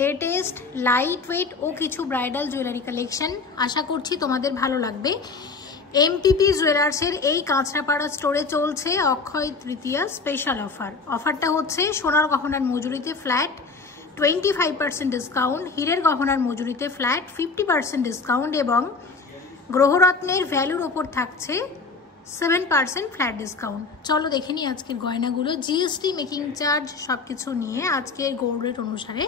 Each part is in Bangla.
লেটেস্ট লাইট ওয়েট ও কিছু ব্রাইডাল জুয়েলারি কালেকশন। আশা করছি তোমাদের ভালো লাগবে। এমপিপি জুয়েলার্সের এই কাঁচরাপাড়া স্টোরে চলছে অক্ষয় তৃতীয়া স্পেশাল অফার। অফারটা হচ্ছে সোনার গহনার মজুরিতে ফ্ল্যাট 25% ডিসকাউন্ট, হীরের গহনার মজুরিতে ফ্ল্যাট 50% ডিসকাউন্ট এবং গ্রহরত্নের ভ্যালুর ওপর থাকছে 7% ফ্ল্যাট ডিসকাউন্ট। চলো দেখে নিই আজকের গয়নাগুলো। জিএসটি, মেকিং চার্জ সবকিছু নিয়ে আজকের গোল্ড রেট অনুসারে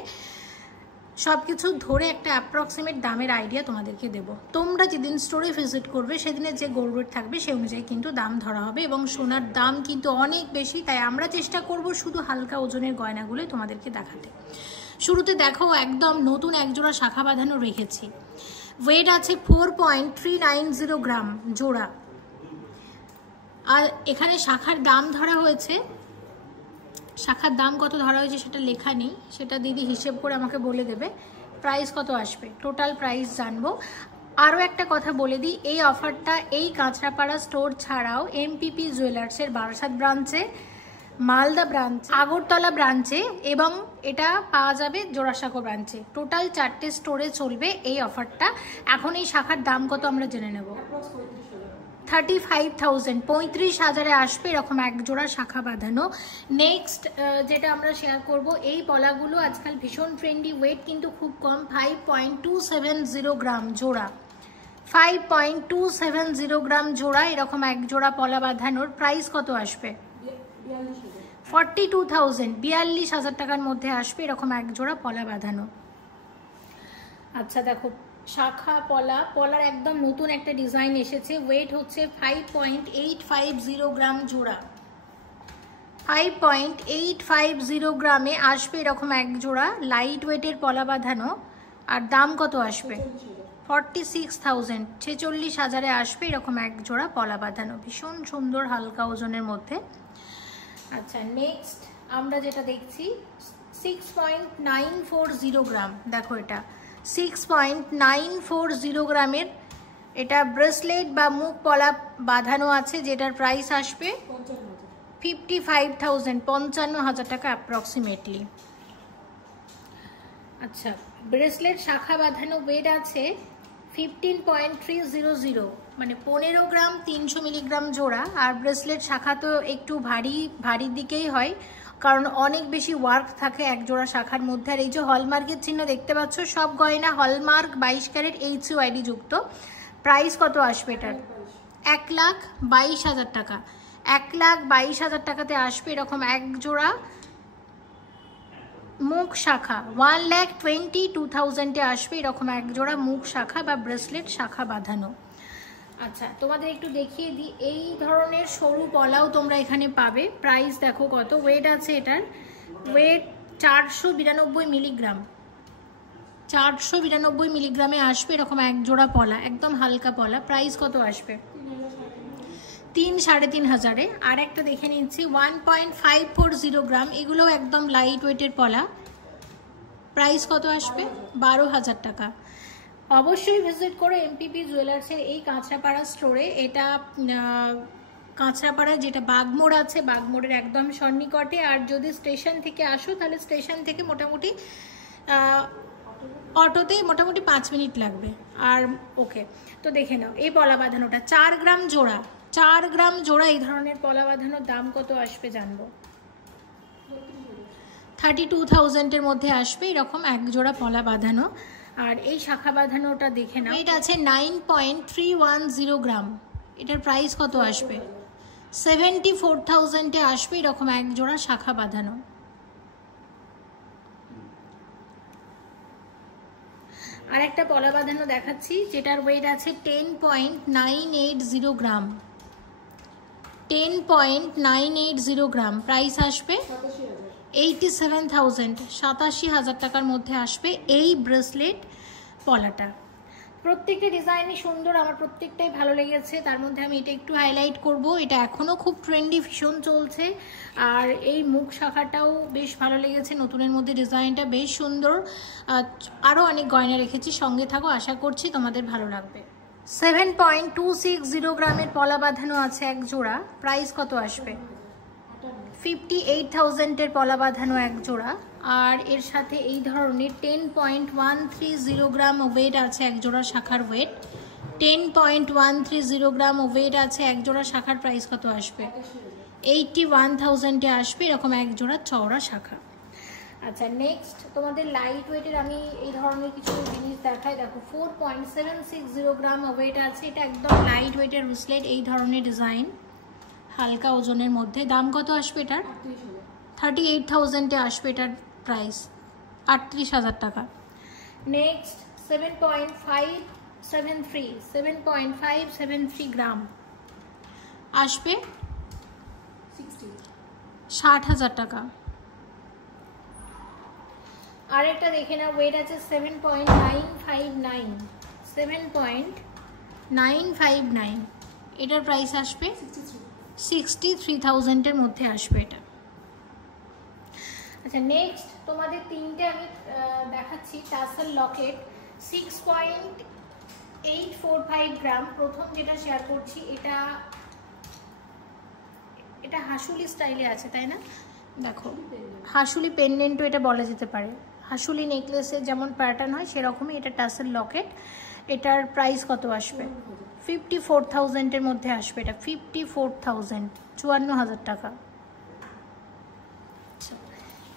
সবকিছু ধরে একটা অ্যাপ্রক্সিমেট দামের আইডিয়া তোমাদেরকে দেব। তোমরা যেদিন স্টোরে ভিজিট করবে সেদিনের যে গোল্ড রেট থাকবে সেই অনুযায়ী কিন্তু দাম ধরা হবে এবং সোনার দাম কিন্তু অনেক বেশি, তাই আমরা চেষ্টা করব শুধু হালকা ওজনের গয়নাগুলোই তোমাদেরকে দেখাতে। শুরুতে দেখো একদম নতুন একজোড়া শাখা বাঁধানো রেখেছি। ওয়েট আছে 4.390 গ্রাম জোড়া। আর এখানে শাখার দাম ধরা হয়েছে, শাখার দাম কত ধরা হয়েছে সেটা লেখা নেই, সেটা দিদি হিসেব করে আমাকে বলে দেবে। প্রাইস কত আসবে, টোটাল প্রাইস জানবো। আরও একটা কথা বলে দিই, এই অফারটা এই কাঁচরাপাড়া স্টোর ছাড়াও এমপিপি জুয়েলার্সের বারাসাত ব্রাঞ্চে, মালদা ব্রাঞ্চ, আগরতলা ব্রাঞ্চে এবং এটা পাওয়া যাবে জোড়াসাঁকো ব্রাঞ্চে। টোটাল 4টে স্টোরে চলবে এই অফারটা। এখন এই শাখার দাম কত আমরা জেনে নেব। 35,000, 35,000-এ আসবে এরকম এক জোড়া শাখা বাঁধানো। নেক্সট যেটা আমরা শেয়ার করব, এই পলাগুলো আজকাল ভীষণ ট্রেন্ডি। ওয়েট কিন্তু খুব কম, 5.270 গ্রাম জোড়া। 5.270 গ্রাম জোড়া এরকম এক জোড়া পলা বাঁধানোর প্রাইস কত আসবে? 42,000, 42,000 টাকার মধ্যে আসবে এরকম এক জোড়া পলা বাঁধানো। আচ্ছা দেখো শাখা পলার একদম নতুন একটা ডিজাইন এসেছে। ওয়েট হচ্ছে 5.850 গ্রাম জোড়া। 5.850 গ্রামে আসবে এরকম এক জোড়া লাইট ওয়েটের পলা বাঁধানো। আর দাম কত আসবে? 46,000, 46,000-এ আসবে এরকম এক জোড়া পলা বাঁধানো। ভীষণ সুন্দর হালকা ওজনের মধ্যে। আচ্ছা নেক্সট আমরা যেটা দেখছি 6.940 গ্রাম। দেখো এটা 6.940 গ্রামের এটা ব্রেসলেট বা মুখ পলা বাঁধানো আছে, যেটার প্রাইস আসবে 55,000, 55,000 টাকা অ্যাপ্রক্সিমেটলি। আচ্ছা ব্রেসলেট শাখা বাঁধানো। ওয়েট আছে 15.300, মানে 15 গ্রাম 300 মিলিগ্রাম জোড়া। আর ব্রেসলেট শাখা তো একটু ভারী দিকেই হয়, কারণ অনেক বেশি ওয়ার্ক থাকে এক জোড়া শাখার মধ্যে। আর এই যে হলমার্কের চিহ্ন দেখতে পাচ্ছ, সব গয়না হলমার্ক 22 ক্যারেট HUID যুক্ত। প্রাইস কত আসবে এটার? 1,22,000 টাকা। 1,22,000 টাকাতে আসবে এরকম এক জোড়া মুখ শাখা। 1,22,000-এ আসবে এরকম এক জোড়া মুখ শাখা বা ব্রেসলেট শাখা বাঁধানো। আচ্ছা তোমাদের একটু দেখিয়ে দিই, এই ধরনের সরু পলাও তোমরা এখানে পাবে। প্রাইস দেখো কত। ওয়েট আছে এটার, ওয়েট 492 মিলিগ্রাম। 492 মিলিগ্রামে আসবে এরকম এক জোড়া পলা, একদম হালকা পলা। প্রাইস কত আসবে? 3,500-এ। আর একটা দেখে নিচ্ছি 1.540 গ্রাম, এগুলো একদম লাইট ওয়েটের পলা। প্রাইস কত আসবে? 12,000 টাকা। অবশ্যই ভিজিট করো এমপিপি জুয়েলার্সের এই কাঁচরাপাড়া স্টোরে। এটা কাঁচরাপাড়া যেটা বাগমোড় আছে, বাগমোড়ের একদম সন্নিকটে। আর যদি স্টেশন থেকে আসো তাহলে স্টেশন থেকে মোটামুটি অটোতেই মোটামুটি 5 মিনিট লাগবে। আর ওকে তো দেখে নাও এই পলা বাঁধানোটা 4 গ্রাম জোড়া। 4 গ্রাম জোড়া এই ধরনের পলা বাঁধানোর দাম কত আসবে জানবো। 32,000-এর মধ্যে আসবে এরকম এক জোড়া পলা বাঁধানো। আর এই শাখা বাঁধানোটা দেখে নাও, এটা আছে 9.310 গ্রাম। এটার প্রাইস কত আসবে? 74,000-এ আসবে এরকম এক জোড়া শাখা বাঁধানো। আর একটা পলা বাঁধানো দেখাচ্ছি যেটার ওয়েট আছে 10.980 গ্রাম। 10.980 গ্রাম। প্রাইস আসবে 87,000, 87,000 টাকার মধ্যে আসবে এই ব্রেসলেট পলাটা। প্রত্যেকটা ডিজাইনই সুন্দর, আমার প্রত্যেকটাই ভালো লেগেছে। তার মধ্যে আমি এটা একটু হাইলাইট করব, এটা এখনও খুব ট্রেন্ডি, ভীষণ চলছে। আর এই মুখ শাখাটাও বেশ ভালো লেগেছে, নতুনের মধ্যে ডিজাইনটা বেশ সুন্দর। আরও অনেক গয়না রেখেছি, সঙ্গে থাকো, আশা করছি তোমাদের ভালো লাগবে। 7.260 গ্রামের পলা বাঁধানো আছে এক জোড়া। প্রাইস কত আসবে? 58,000-এর পলা বাঁধানো এক জোড়া। আর এর সাথে এই ধরনের 10.130 গ্রাম ওয়েট আছে এক জোড়া শাখার ওয়েট। 10.130 গ্রাম ওয়েট আছে এক জোড়া শাখার প্রাইস কত আসবে? 81,000-এ আসবে এরকম এক জোড়া চওড়া শাখা। আচ্ছা, নেক্সট তোমাদের লাইট ওয়েটের আমি এই ধরনের কিছু জিনিস দেখাই। দেখো 4.760 গ্রাম ওয়েট আছে, এটা একদম লাইট ওয়েটের ব্রেসলেট, এই ধরনের ডিজাইন, হালকা ওজনের মধ্যে। দাম কত আসবে এটার? 38,000-এ আসবে এটার প্রাইস, 38,000 টাকা। নেক্সট 7.573 গ্রাম আসবে 60,000 টাকা। আরেকটা দেখে না, ওয়েট আছে 7.959, এটার প্রাইস আসবে 63,000-এর মধ্যে আসবে এটা। আচ্ছা, নেক্সট তোমাদের তিনটে আমি দেখাচ্ছি টাসেল লকেট, 6.845 গ্রাম। প্রথম যেটা শেয়ার করছি এটা হাসুলি স্টাইলে আছে, তাই না? দেখো হাসুলি পেন্ডেন্টও এটা বলা যেতে পারে, হাসুলি নেকলেসের যেমন প্যাটার্ন হয় সেরকমই এটা টাসেল লকেট। এটার প্রাইস কত আসবে? 54,000-এর মধ্যে আসবে এটা, 54,000, 54,000 টাকা।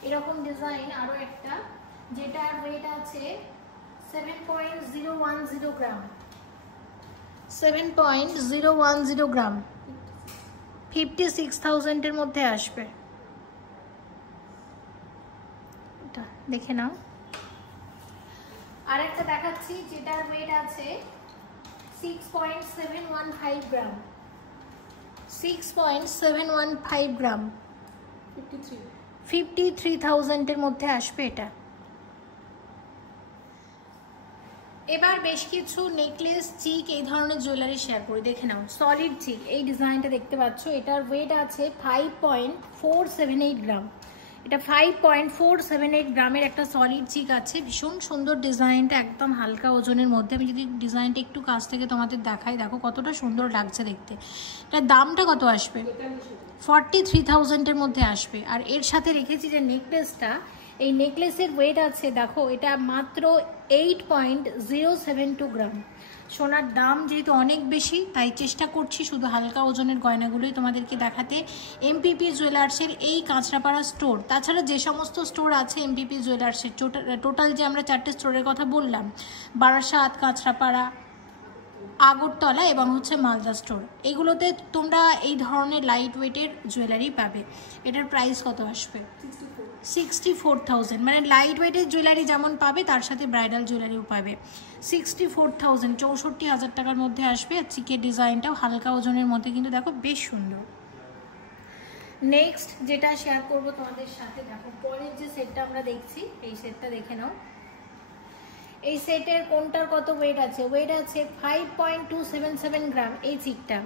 এরকম ডিজাইন আরো একটা, যেটার ওয়েট আছে 7.010 গ্রাম, 7.010 গ্রাম, 56,000-এর মধ্যে আসবে। এটা দেখে নাও। আরেকটা দেখাচ্ছি যেটার ওয়েট আছে 6.715 গ্রাম, 6.715 গ্রাম, 53,000-এর মধ্যে আসবে এটা। এবার বেশ কিছু নেকলেস, চিক, এই ধরনের জুয়েলারি শেয়ার করি, দেখে নাও। সলিড চিক, এই ডিজাইনটা দেখতে পাচ্ছ, এটার ওয়েট আছে 5.478 গ্রাম। এটা 5.478 গ্রামের একটা সলিড চিক আছে, ভীষণ সুন্দর ডিজাইনটা, একদম হালকা ওজনের মধ্যে। আমি যদি ডিজাইনটা একটু কাছ থেকে তোমাদের দেখাই, দেখো কতটা সুন্দর লাগছে দেখতে। এটার দামটা কত আসবে? 43,000-এর মধ্যে আসবে। আর এর সাথে রেখেছি যে নেকলেসটা, এই নেকলেসের ওয়েট আছে দেখো, এটা মাত্র 8.072 গ্রাম। সোনার দাম যেহেতু অনেক বেশি, তাই চেষ্টা করছি শুধু হালকা ওজনের গয়নাগুলোই তোমাদেরকে দেখাতে। এমপিপি জুয়েলার্সের এই কাঁচরাপাড়া স্টোর, তাছাড়া যে সমস্ত স্টোর আছে এমপিপি জুয়েলার্সের, টোটাল যে আমরা 4টে স্টোরের কথা বললাম, বারাসাত, কাঁচরাপাড়া, আগরতলা এবং হচ্ছে মালদা স্টোর, এগুলোতে তোমরা এই ধরনের লাইট ওয়েটের জুয়েলারি পাবে। এটার প্রাইস কত আসবে? 64,000, মানে লাইট ওয়েটের জুয়েলারি যেমন পাবে তার সাথে ব্রাইডাল জুয়েলারিও পাবে। 64,000, 64,000 টাকার মধ্যে আসবে। আর চিকের ডিজাইনটাও হালকা ওজনের মধ্যে, কিন্তু দেখো বেশ সুন্দর। নেক্সট যেটা শেয়ার করব তোমাদের সাথে, দেখো পরের যে সেটটা আমরা দেখছি, এই সেটটা দেখে নাও। এই সেটের কোনটার কত ওয়েট আছে? ওয়েট আছে 5.277 গ্রাম এই চিকটা,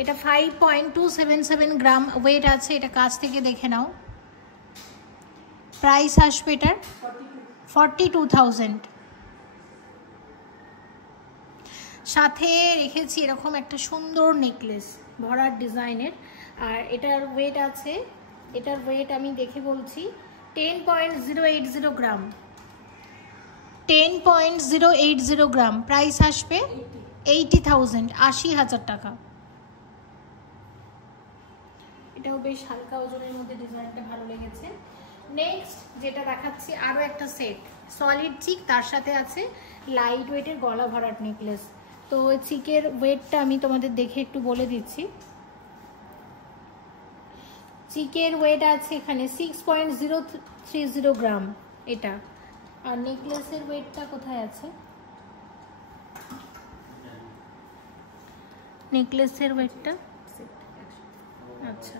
এটা 5.277 গ্রাম ওয়েট আছে। এটা কাছ থেকে দেখে নাও। প্রাইস আসবে এটার 42,000। সাথে রেখেছি এরকম একটা সুন্দর নেকলেস ভরার ডিজাইনের, আর এটার ওয়েট আছে, এটার ওয়েট আমি দেখে বলছি 10.080 গ্রাম, 10.080 গ্রাম। প্রাইস আসবে 80,000, 80,000 টাকা। এটাও বেশ হালকা ওজনের মধ্যে, ডিজাইনটা ভালো লেগেছে। নেক্সট যেটা দেখাচ্ছি আরো একটা সেট, সলিড চিক, তার সাথে আছে লাইট ওয়েটের গলা ভরাট নেকলেস। তো চিকের ওয়েটটা আমি তোমাদের দেখে একটু বলে দিচ্ছি। চিকের ওয়েট আছে এখানে 6.030 গ্রাম এটা। আর নেকলেসের ওয়েটটা কোথায় আছে? নেকলেসের ওয়েটটা, আচ্ছা,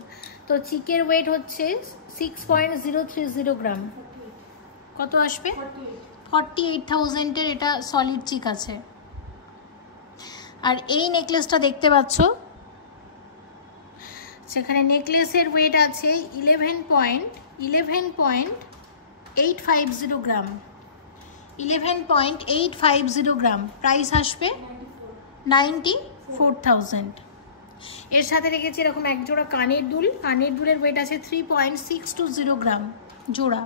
তো চিকের ওয়েট হচ্ছে 6.030 গ্রাম। কত আসবে? 48,000-এর এটা সলিড চিক আছে। আর এই নেকলেসটা দেখতে পাচ্ছ, সেখানে নেকলেসের ওয়েট আছে 11.850 গ্রাম, 11.850 গ্রাম। প্রাইস আসবে 94,000। এর সাথে রেখেছি এরকম এক জোড়া কানের দুল, কানের দুলের ওয়েট আছে 3.620 গ্রাম, জোড়া।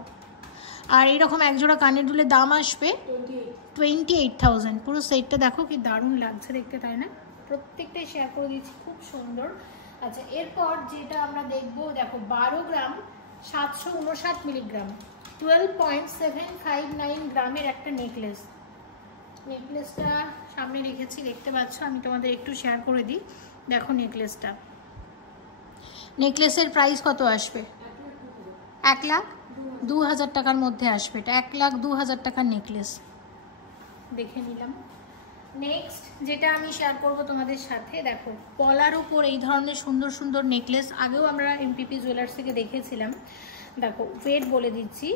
আর এইরকম এক জোড়া কানের দুলের দাম আসবে 28,000। পুরো সেটটা দেখো কি দারুণ লাগছে দেখতে, তাই না? প্রত্যেকটাই শেয়ার করে দিচ্ছি, খুব সুন্দর। আচ্ছা, এরপর যেটা আমরা দেখবো, দেখো 12 গ্রাম 759 মিলিগ্রাম 12.759 গ্রামের একটা নেকলেস। নেকলেসটা সামনে রেখেছি, দেখতে পাচ্ছ, আমি তোমাদের একটু শেয়ার করে দিই। দেখো নেকলেসটা, নেকলেসের প্রাইস কত আসবে? 1,02,000 টাকার মধ্যে আসবে। এটা 1,02,000 টাকার নেকলেস, দেখে নিলাম। নেক্সট যেটা আমি শেয়ার করব তোমাদের সাথে, দেখো পলার উপর এই ধরনের সুন্দর সুন্দর নেকলেস আগেও আমরা এমপিপি জুয়েলার্স থেকে দেখেছিলাম। দেখো ওয়েট বলে দিচ্ছি,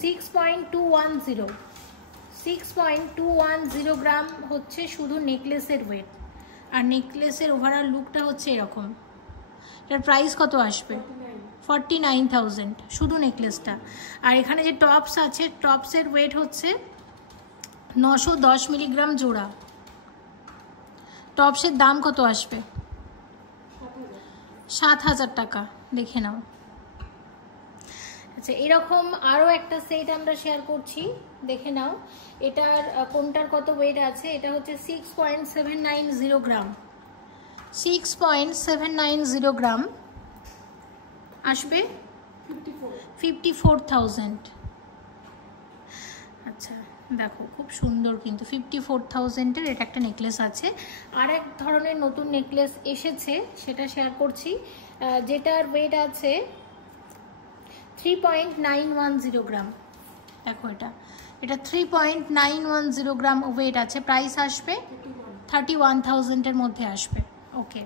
6.210 গ্রাম হচ্ছে শুধু নেকলেসের ওয়েট। আর নেকলেসের ওভারঅল লুকটা হচ্ছে এরকম। এটার প্রাইস কত আসবে? 49,000 শুধু নেকলেসটা। আর এখানে যে টপস আছে, টপসের ওয়েট হচ্ছে 910 মিলিগ্রাম জোড়া। টপসের দাম কত আসবে? 7,000 টাকা। দেখে নাও। আচ্ছা, এরকম আরও একটা সেট আমরা শেয়ার করছি, দেখে নাও। এটার কোনটার কত ওয়েট আছে? এটা হচ্ছে 6.790 গ্রাম। 6.790 গ্রাম আসবে 54,000। আচ্ছা দেখো, খুব সুন্দর কিন্তু 54,000-এর এটা একটা নেকলেস আছে। আর এক ধরনের নতুন নেকলেস এসেছে, সেটা শেয়ার করছি, যেটার ওয়েট আছে 3.910 গ্রাম। দেখো এটা 3.910 গ্রাম ওয়েট আছে। প্রাইস আসবে 31,000-এর মধ্যে আসবে। ওকে,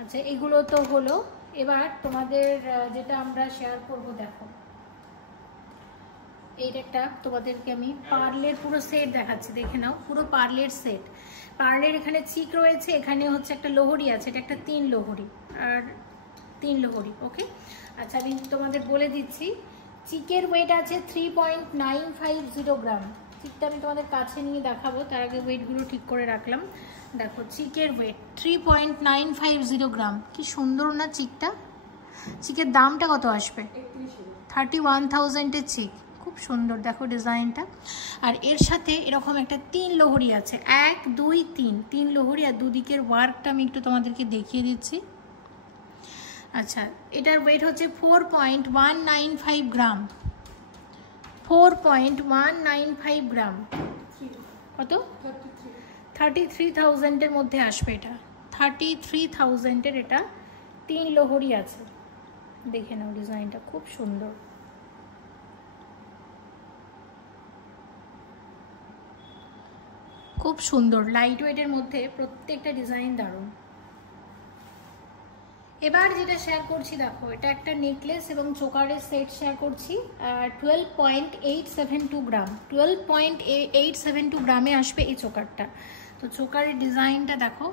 আচ্ছা এগুলো তো হলো। এবার তোমাদের যেটা আমরা শেয়ার করব, দেখো এইটা তোমাদেরকে আমি পার্লের পুরো সেট দেখাচ্ছি, দেখে নাও। পুরো পার্লের সেট। পার্লের এখানে চিক রয়েছে, এখানে হচ্ছে একটা লোহরি আছে, এটা একটা 3 লোহরি আর 3 লোহরি। ওকে, আচ্ছা আমি তোমাদের বলে দিচ্ছি, চিকের ওয়েট আছে 3.950 গ্রাম। চিকটা আমি তোমাদের কাছে নিয়ে দেখাবো, তার আগে ওয়েটগুলো ঠিক করে রাখলাম। দেখো চিকের ওয়েট 3.950 গ্রাম। কি সুন্দর না চিকটা? চিকের দামটা কত আসবে? 31,000-এর চিক। খুব সুন্দর, দেখো ডিজাইনটা। আর এর সাথে এরকম একটা 3 লোহরি আছে, 1 2 3 লোহরি। আর দুদিকের ওয়ার্কটা আমি একটু তোমাদেরকে দেখিয়ে দিচ্ছি। আচ্ছা, এটার ওয়েট হচ্ছে 4.195 গ্রাম। 4.195 গ্রাম। কত? 33,000-এর মধ্যে আসবে। এটা 33,000-এর এটা 3 লোহরি আছে। দেখে নাও ডিজাইনটা, খুব সুন্দর। খুব সুন্দর, লাইট ওয়েটের মধ্যে প্রত্যেকটা ডিজাইন দারুণ। এবার যেটা শেয়ার করছি, দেখো এটা একটা নেকলেস এবং চোকারের সেট শেয়ার করছি। 12.872 গ্রাম। 12.872 গ্রামে আসবে এই চোকারটা। তো চোকারের ডিজাইনটা দেখো,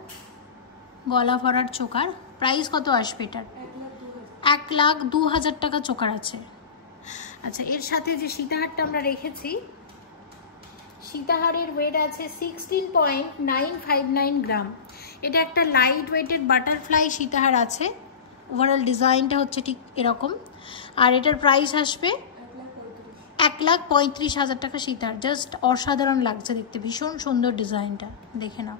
গলা ভরার চোকার। প্রাইস কত আসবে এটার? 1,02,000 টাকা চোকার আছে। আচ্ছা, এর সাথে যে সীতাহারটা আমরা রেখেছি, সীতাহারের ওয়েট আছে 16.959 গ্রাম। এটা একটা লাইট ওয়েটেড বাটারফ্লাই সীতাহার আছে। ওভারঅল ডিজাইনটা হচ্ছে ঠিক এরকম। আর এটার প্রাইস আসবে 1,35,000 টাকা সীতাহার। জাস্ট অসাধারণ লাগছে দেখতে, ভীষণ সুন্দর ডিজাইনটা, দেখে নাও।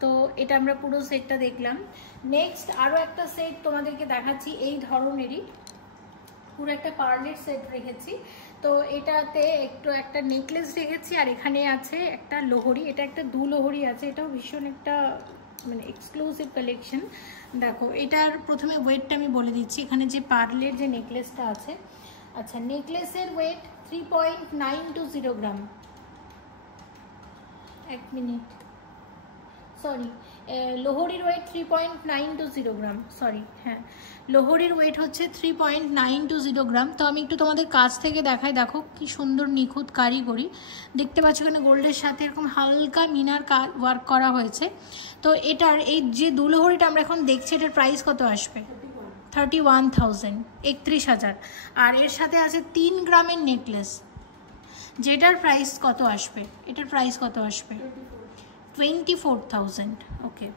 তো এটা আমরা পুরো সেটটা দেখলাম। নেক্সট আরও একটা সেট তোমাদেরকে দেখাচ্ছি, এই ধরনেরই পুরো একটা পার্লের সেট রেখেছি। তো এটাতে একটু একটা নেকলেস রেখেছি, আর এখানে আছে একটা লোহরি। এটা একটা 2 লোহরি আছে, এটাও ভীষণ একটা মানে এক্সক্লুসিভ কালেকশন। দেখো এটার প্রথমে ওয়েটটা আমি বলে দিচ্ছি, এখানে যে পার্লের যে নেকলেসটা আছে। আচ্ছা, নেকলেসের ওয়েট 3.920 গ্রাম। এক মিনিট, সরি, লোহরির ওয়েট 3.920 গ্রাম। সরি, হ্যাঁ, লোহরির ওয়েট হচ্ছে 3.920 গ্রাম। তো আমি একটু তোমাদের কাছ থেকে দেখাই। দেখো কি সুন্দর নিখুঁত কারিগরি, দেখতে পাচ্ছ এখানে গোল্ডের সাথে এরকম হালকা মিনার ওয়ার্ক করা হয়েছে। তো এটার এই যে 2 লোহরিটা আমরা এখন দেখছি, এটার প্রাইস কত আসবে? 31,000, 31,000। আর এর সাথে আছে 3 গ্রামের নেকলেস, যেটার প্রাইস কত আসবে? এটার প্রাইস কত আসবে? 24,000। ওকে,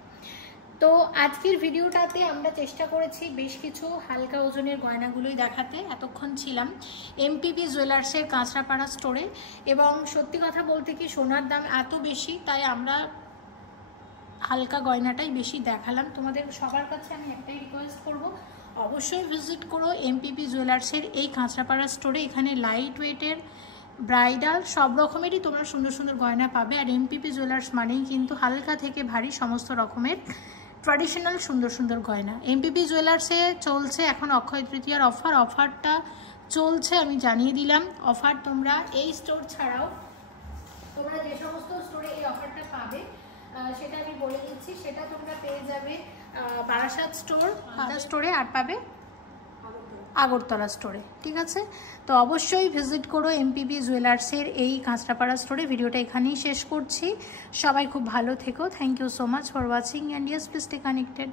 তো আজকের ভিডিওটাতে আমরা চেষ্টা করেছি বেশ কিছু হালকা ওজনের গয়নাগুলোই দেখাতে। এতক্ষণ ছিলাম এমপিপি জুয়েলার্সের কাঁচরাপাড়া স্টোরে, এবং সত্যি কথা বলতে কি সোনার দাম এত বেশি, তাই আমরা হালকা গয়নাটাই বেশি দেখালাম। তোমাদের সবার কাছে আমি একটাই রিকোয়েস্ট করব, অবশ্যই ভিজিট করো এমপিপি জুয়েলার্সের এই কাঁচরাপাড়া স্টোরে। এখানে লাইট ওয়েটের, ব্রাইডাল সব রকমেরই তোমরা সুন্দর সুন্দর গয়না পাবে। আর এমপিপি জুয়েলার্স মানেই কিন্তু হালকা থেকে ভারী সমস্ত রকমের ট্র্যাডিশনাল সুন্দর সুন্দর গয়না। এমপিপি জুয়েলার্সে চলছে এখন অক্ষয় তৃতীয়ার অফারটা চলছে, আমি জানিয়ে দিলাম। অফার তোমরা এই স্টোর ছাড়াও তোমরা যে সমস্ত স্টোরে এই অফারটা পাবে সেটা আমি বলে দিচ্ছি। সেটা তোমরা পেয়ে যাবে বারাসাত স্টোরে, আর পাবে আগরতলা স্টোরে, ঠিক আছে? তো অবশ্যই ভিজিট করো এমপিপি জুয়েলার্সের এই কাঁচরাপাড়া স্টোরে। ভিডিওটা এখানেই শেষ করছি। সবাই খুব ভালো থেকো। Thank you so much for watching, and yes, please stay connected.